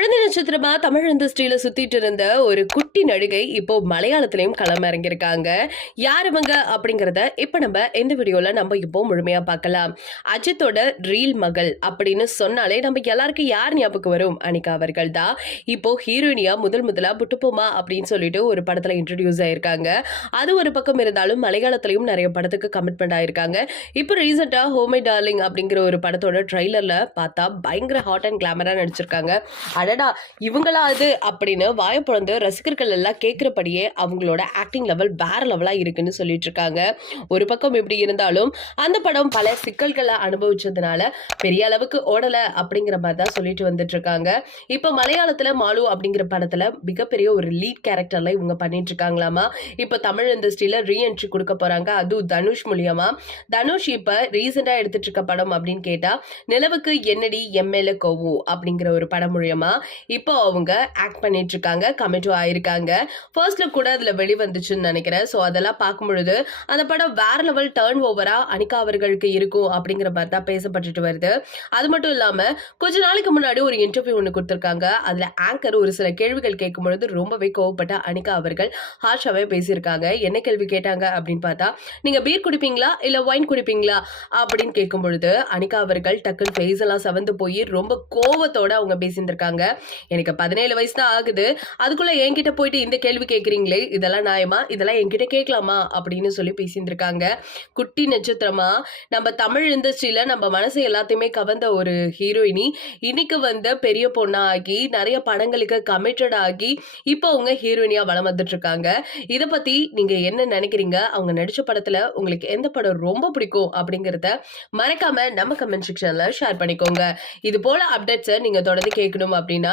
we're in நட்சத்திரமா Tamil இண்டஸ்ட்ரியில சுத்திட்டு இருந்த ஒரு குட்டி நடிகை இப்போ மலையாளத்திலையும் களம் இறங்கியிருக்காங்க யார் இவங்க அப்படிங்கறத இப்ப நம்ம இந்த வீடியோல நம்ம இப்போ முழுமையா பார்க்கலாம். அஜித்தோட ரீல் மகள் அப்படின்னு சொன்னாலே நம்ம எல்லாருக்கும் யார் ஞாபகம் வரும்? அனிகா அவர்கள் தான். இப்போ ஹீரோயினியா முதல் முதலா புட்டுப்போமா அப்படின்னு சொல்லிட்டு ஒரு படத்துல இன்ட்ரடியூஸ் ஆயிருக்காங்க. அது ஒரு பக்கம் இருந்தாலும் மலையாளத்திலையும் நிறைய படத்துக்கு கமிட்மெண்ட் ஆயிருக்காங்க. இப்போ ரீசெண்டா ஹோமை டார்லிங் அப்படிங்கிற ஒரு படத்தோட ட்ரெய்லர்ல பார்த்தா பயங்கர ஹாட் அண்ட் கிளாமரா நடிச்சிருக்காங்க. அடடா இவங்களாவது அப்படின்னு வாயப்பழந்து ரசிகர்கள் எல்லாம் கேட்குறபடியே அவங்களோட ஆக்டிங் லெவல் வேற லெவலாக இருக்குன்னு சொல்லிட்டு இருக்காங்க. ஒரு பக்கம் இப்படி இருந்தாலும் அந்த படம் பல சிக்கல்களை அனுபவிச்சதுனால பெரிய அளவுக்கு ஓடலை அப்படிங்கிற மாதிரி தான் சொல்லிட்டு வந்துட்டு இருக்காங்க. இப்போ மலையாளத்தில் மாலு அப்படிங்கிற படத்தில் மிகப்பெரிய ஒரு லீட் கேரக்டர்லாம் இவங்க பண்ணிட்டு இருக்காங்களாமா? இப்போ தமிழ் இண்டஸ்ட்ரியில் ரீஎன்ட்ரி கொடுக்க போகிறாங்க அதுவும் தனுஷ் மூலியமா. தனுஷ் இப்போ ரீசெண்டாக எடுத்துட்டு இருக்க படம் அப்படின்னு கேட்டால் நிலவுக்கு என்னடி எம்எல்ஏ கோவு அப்படிங்கிற ஒரு படம் மூலியமா இப்போ அவங்க ஆக்ட் பண்ணிட்டு இருக்காங்க கமிட்டோ ஆயிருக்காங்க. ஃபர்ஸ்ட்ல கூட அதுல வெளிவந்துச்சுன்னு நினைக்கிறேன். ஸோ அதெல்லாம் பார்க்கும் பொழுது அந்த படம் வேற லெவல் டேர்ன் ஓவரா அனிகா அவர்களுக்கு இருக்கும் அப்படிங்கிற மாதிரி தான் பேசப்பட்டுட்டு வருது. அது மட்டும் இல்லாம கொஞ்ச நாளைக்கு முன்னாடி ஒரு இன்டர்வியூ ஒன்று கொடுத்துருக்காங்க. அதுல ஆங்கர் ஒரு சில கேள்விகள் கேட்கும் பொழுது ரொம்பவே கோவப்பட்ட அனிகா அவர்கள் ஹார்ஷாவே பேசியிருக்காங்க. என்ன கேள்வி கேட்டாங்க அப்படின்னு பார்த்தா நீங்க பீர் குடிப்பீங்களா? இல்ல ஒயின் குடிப்பீங்களா? அப்படின்னு கேட்கும் பொழுது அனிகா அவர்கள் டக்குன்னு ஃபேஸ் எல்லாம் சவந்து போய் ரொம்ப கோவத்தோட அவங்க பேசியிருந்திருக்காங்க. எனக்கு பதினேழு வயசு தான் ஆகுது. அதுக்குள்ளே என்கிட்ட போயிட்டு இந்த கேள்வி கேட்குறீங்களே இதெல்லாம் நியாயமா? இதெல்லாம் என்கிட்ட கேட்கலாமா? அப்படின்னு சொல்லி பேசியிருந்திருக்காங்க. குட்டி நட்சத்திரமா நம்ம தமிழ் இண்டஸ்ட்ரியில் நம்ம மனசு எல்லாத்தையுமே கவர்ந்த ஒரு ஹீரோயினி. இன்னைக்கு வந்து பெரிய பொண்ணாகி நிறைய படங்களுக்கு கமிட்டட் ஆகி இப்போ அவங்க ஹீரோயினியாக வளம் வந்துட்டு இருக்காங்க இதை பற்றி நீங்கள் என்ன நினைக்கிறீங்க? அவங்க நடித்த படத்தில் உங்களுக்கு எந்த படம் ரொம்ப பிடிக்கும் அப்படிங்கிறத மறக்காம நம்ம கமெண்ட் செக்ஷனில் ஷேர் பண்ணிக்கோங்க. இது போல் அப்டேட்ஸை நீங்கள் தொடர்ந்து கேட்கணும் அப்படின்னா